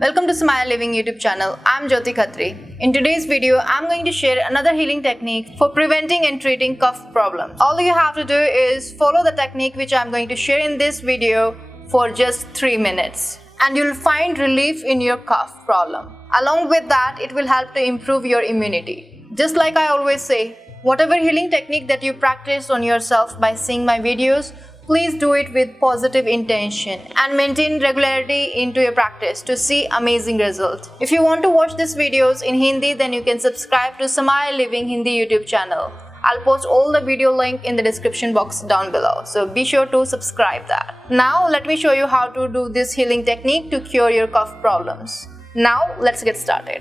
Welcome to Samaya Living YouTube channel. I'm Jyoti Khatri. In today's video, I'm going to share another healing technique for preventing and treating cough problems. All you have to do is follow the technique which I'm going to share in this video for just 3 minutes. And you'll find relief in your cough problem. Along with that, it will help to improve your immunity. Just like I always say, whatever healing technique that you practice on yourself by seeing my videos, please do it with positive intention and maintain regularity into your practice to see amazing results. If you want to watch these videos in Hindi, then you can subscribe to Samaya Living Hindi YouTube channel. I'll post all the video link in the description box down below, so be sure to subscribe that. Now let me show you how to do this healing technique to cure your cough problems. Now let's get started.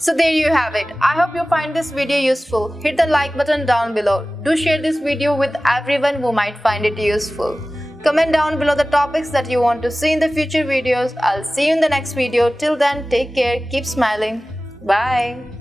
So there you have it. I hope you find this video useful. Hit the like button down below. Do share this video with everyone who might find it useful. Comment down below the topics that you want to see in the future videos. I'll see you in the next video. Till then, take care, keep smiling. Bye.